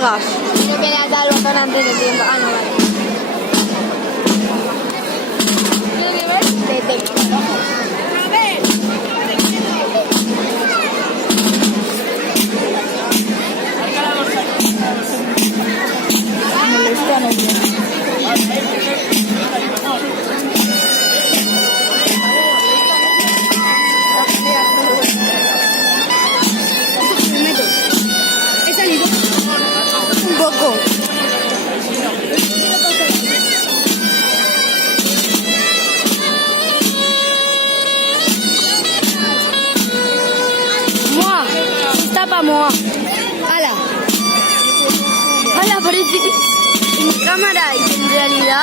cuelgas. No viene a dar el botón antes de tiempo. Ah, no, vale. He salido un poco. ¡Mua! Está pa' moa. ¡Hala! ¡Hala! Parece que en cámara y en realidad